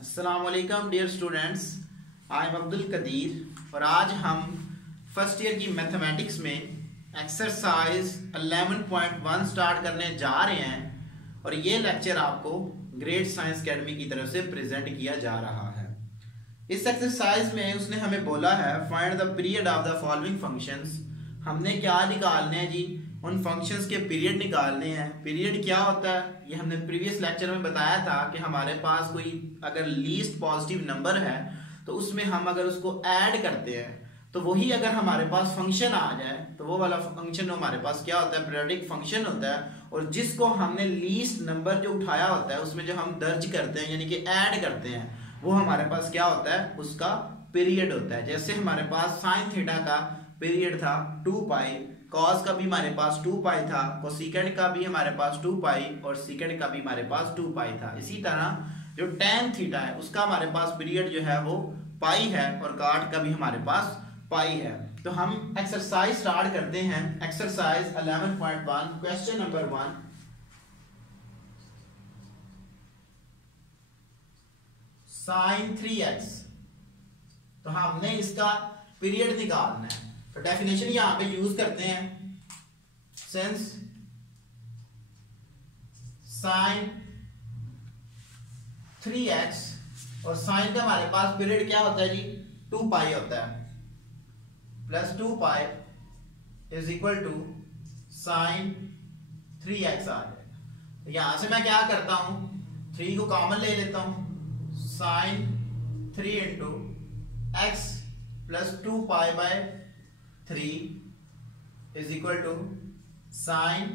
अस्सलाम वालेकुम dear students, I am Abdul Qadir और आज हम फर्स्ट ईयर की मैथमेटिक्स में एक्सरसाइज 11.1 स्टार्ट करने जा रहे हैं और ये लेक्चर आपको ग्रेट साइंस अकेडमी की तरफ से प्रेजेंट किया जा रहा है। इस एक्सरसाइज में उसने हमें बोला है find the period of the following functions. हमने क्या निकालने हैं जी? उन फंक्शंस के पीरियड निकालने हैं। पीरियड क्या होता है ये हमने प्रीवियस लेक्चर में बताया था कि हमारे पास कोई अगर लीस्ट पॉजिटिव नंबर है तो उसमें हम अगर उसको ऐड करते हैं तो वही अगर हमारे पास फंक्शन आ जाए तो वो वाला फंक्शन हमारे पास क्या होता है? पीरियोडिक फंक्शन होता है। और जिसको हमने लीस्ट नंबर जो उठाया होता है उसमें जो हम दर्ज करते हैं यानी कि ऐड करते हैं वो हमारे पास क्या होता है? उसका पीरियड होता है। जैसे हमारे पास साइन थीटा का पीरियड था 2 पाई, कॉस का भी हमारे पास 2 पाई था, कोसेकेंड का भी हमारे पास 2 पाई और सेकेंड का भी हमारे पास 2 पाई था। इसी तरह जो tan थीटा है उसका हमारे पास पीरियड जो है वो पाई है और काट का भी हमारे पास पाई है। तो हम एक्सरसाइज स्टार्ट करते हैं। Exercise 11.1 question number 1। Sign 3x, तो हमने इसका पीरियड निकालना है। तो डेफिनेशन यहां पे यूज करते हैं, सिंस साइन 3x और साइन का हमारे पास पीरियड क्या होता है जी? 2 पाई होता है, plus 2 pi is equal to sine 3x आ जाएगा। तो यहां से मैं क्या करता हूं, 3 को कॉमन ले लेता हूं, sine 3 into x plus 2 pi by 3 is equal to sine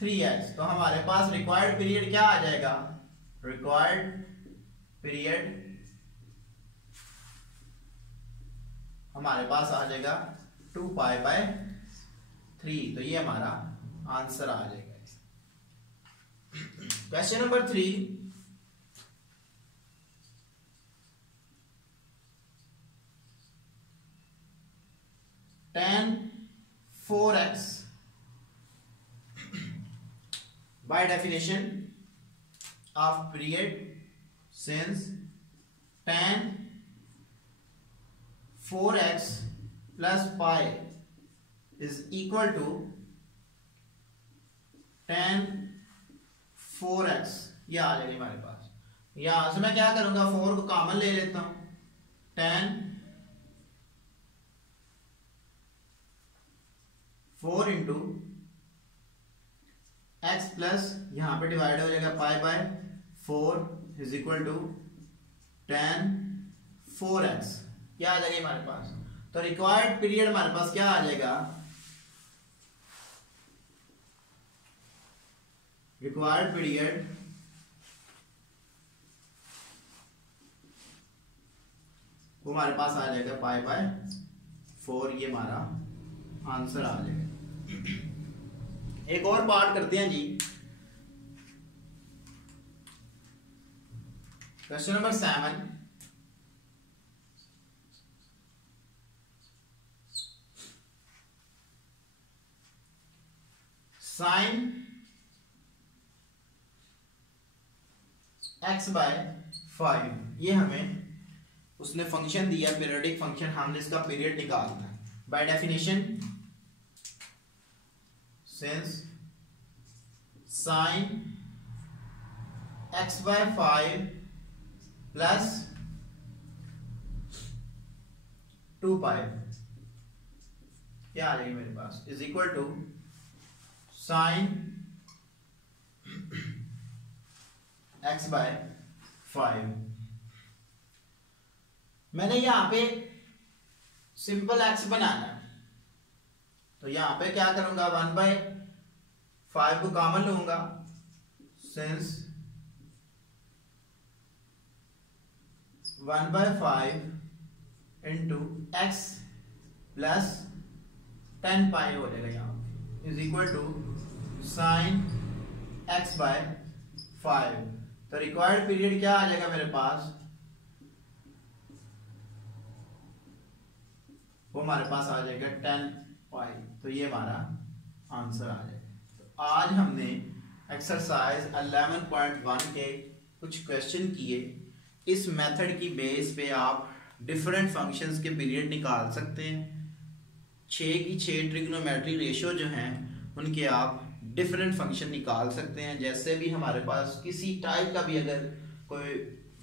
3x। तो हमारे पास रिक्वायर्ड पीरियड क्या आ जाएगा? रिक्वायर्ड पीरियड हमारे पास आ जाएगा 2 पाई बाय 3। तो ये हमारा आंसर आ जाएगा। Question number 3, tan 4x by definition of period, since tan 4x plus pi is equal to tan 4x। ये आ जाएगी हमारे पास। यहां से मैं क्या करूंगा, 4 को कॉमन ले लेता हूं, tan 4 इंटू एक्स प्लस यहां पे डिवाइड हो जाएगा pi by 4 is equal to tan 4x। क्या आ जाएगा हमारे पास? तो रिक्वायर्ड पीरियड हमारे पास क्या आ जाएगा? रिक्वायर्ड पीरियड वो हमारे पास आ जाएगा पाई बाय 4। ये हमारा आंसर आ जाएगा। एक और पार्ट करते हैं जी, question number 7। Sine x by 5, ये हमें उसने फंक्शन दिया, पीरियोडिक फंक्शन, हमने इसका पीरियड निकालना है। By definition since sin x by 5 plus 2 pi क्या आ जाएगी मेरे पास? Is equal to sine x by 5। मैंने यहां पे सिंपल x बनाना है तो यहां पे क्या करूंगा, 1/5 को कॉमन लूंगा, sine 1/5 into x plus 10 pi हो जाएगा यहां पे, is equal to sine x by 5। तो रिक्वायर्ड पीरियड क्या आ जाएगा मेरे पास? वो हमारे पास आ जाएगा 10 पाई। तो ये हमारा आंसर आ जाएगा। तो आज हमने एक्सरसाइज 11.1 के कुछ क्वेश्चन किए इस मेथड की बेस पे आप डिफरेंट फंक्शंस के पीरियड निकाल सकते हैं। 6 की 6 ट्रिग्नोमेट्री रेशियो जो हैं उनके आप डिफरेंट फंक्शन निकाल सकते हैं। जैसे भी हमारे पास किसी टाइप का भी अगर कोई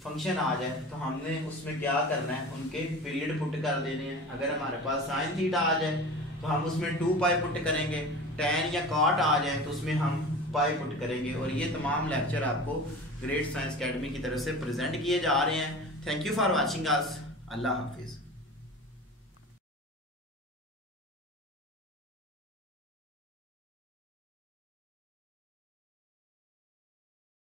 फंक्शन आ जाए तो हमने उसमें क्या करना है, उनके पीरियड पुट कर देने हैं। अगर हमारे पास साइन थीटा आ जाए तो हम उसमें 2 पाई पुट करेंगे, tan या cot आ जाए तो उसमें हम पाई पुट करेंगे। और ये तमाम लेक्चर आपको ग्रेट साइंस अकेडमी की तरफ से प्रेजेंट किए जा रहे हैं। Thank you for watching us. अल्लाह हाफिज़।